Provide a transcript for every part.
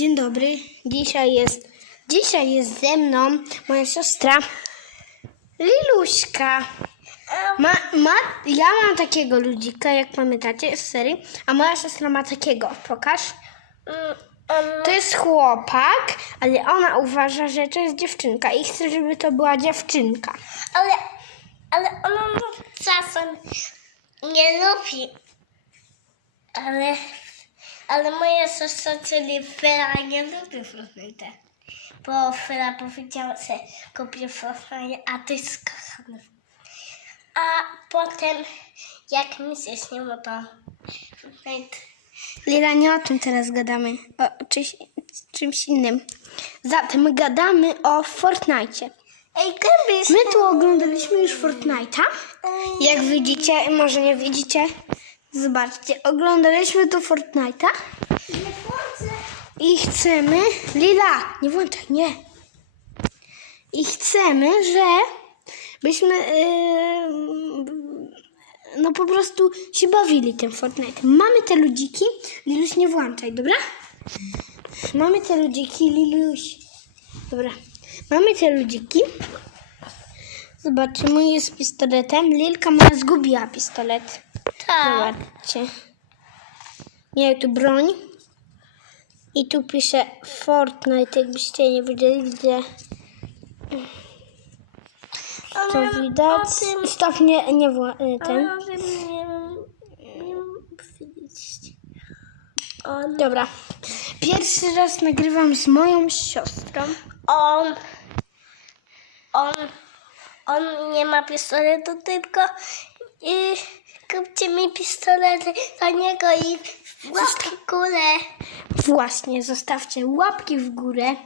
Dzień dobry. Dzisiaj jest, dzisiaj jest ze mną moja siostra Liluśka. Ma, ma, ja mam takiego ludzika, jak pamiętacie, z serii, a moja siostra ma takiego. Pokaż. To jest chłopak, ale ona uważa, że to jest dziewczynka i chce, żeby to była dziewczynka. Ale, ale ona czasem nie lubi. Ale, ale moja siostra, czyli Fela, nie lubi Fortnite. Bo Fela powiedziała, że kupię Fortnite, a ty jest kochany. A potem, jak mi się śniło, to Fortnite. Lila, nie o tym teraz gadamy, o czyś, czymś innym. Zatem gadamy o Fortnite. Ej! My tu oglądaliśmy już Fortnite'a. Jak widzicie, może nie widzicie, zobaczcie, oglądaliśmy tu Fortnite'a i chcemy, Lila, nie włączaj, nie. I chcemy, że byśmy yy, no po prostu się bawili tym Fortnite. Mamy te ludziki, Liluś nie włączaj, dobra? Mamy te ludziki, Liluś. Dobra. Mamy te ludziki. Zobaczcie, mój jest pistoletem. Lilka moja zgubiła pistolet. Tak. Zobaczcie. Miałem tu broń. I tu pisze Fortnite, jakbyście nie wiedzieli, gdzie to Ale widać. o tym- Stop, nie, nie wła- ten. Ale o tym nie, nie powiedzieć. On, Dobra. Pierwszy raz nagrywam z moją siostrą. on, on, on nie ma pistoletu, tylko i kupcie mi pistolety dla niego i łapki kulę. Właśnie, zostawcie łapki w górę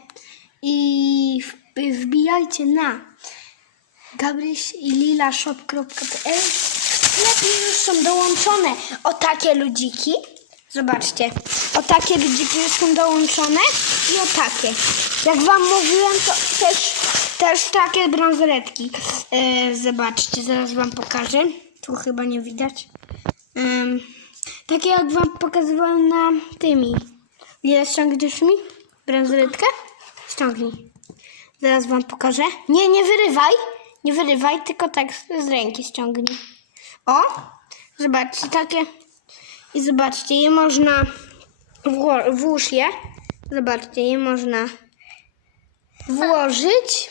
i w- wbijajcie na gabryś i W sklepie już są dołączone o takie ludziki. Zobaczcie, o takie ludziki już są dołączone i o takie. Jak wam mówiłem, to też, też takie bransoletki. E, zobaczcie, zaraz wam pokażę. Tu chyba nie widać. Em, takie jak wam pokazywałam na tymi. Ile ściągniesz mi? Bransoletkę? Ściągnij. Zaraz wam pokażę. Nie, nie wyrywaj. Nie wyrywaj, tylko tak z ręki ściągnij. O! Zobaczcie, takie. I zobaczcie, je można. Włóż je. Zobaczcie, je można włożyć.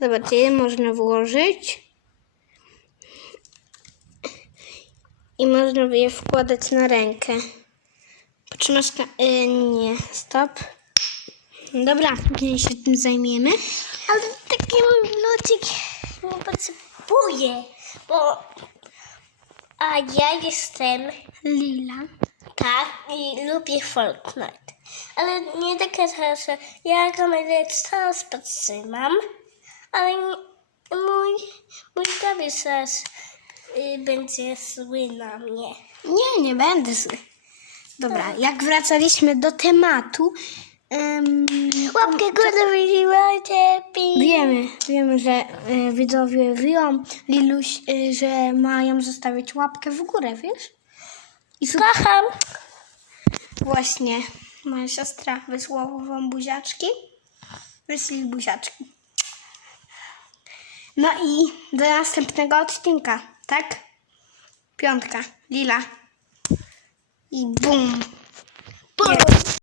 Zobaczcie, można włożyć. I można je wkładać na rękę. Potrzymasz ka- y, nie, stop. Dobra, później się tym zajmiemy. Ale taki lucik nie potrzebuję, bo a ja jestem Lila. tak i lubię Fortnite. Ale nie teraz, że ja kamerę teraz podtrzymam, ale mój, mój zaraz y, będzie zły na mnie. Nie, nie będę zły. Dobra, jak wracaliśmy do tematu, em, Łapkę górę wyzywajcie, pi. wiemy, wiemy, że y, widzowie wią, Liluś, y, że mają zostawić łapkę w górę, wiesz? I su- Kocham. właśnie moja siostra wysłała wam buziaczki. Wyślij buziaczki. No i do następnego odcinka, tak? Piątka, lila. I bum.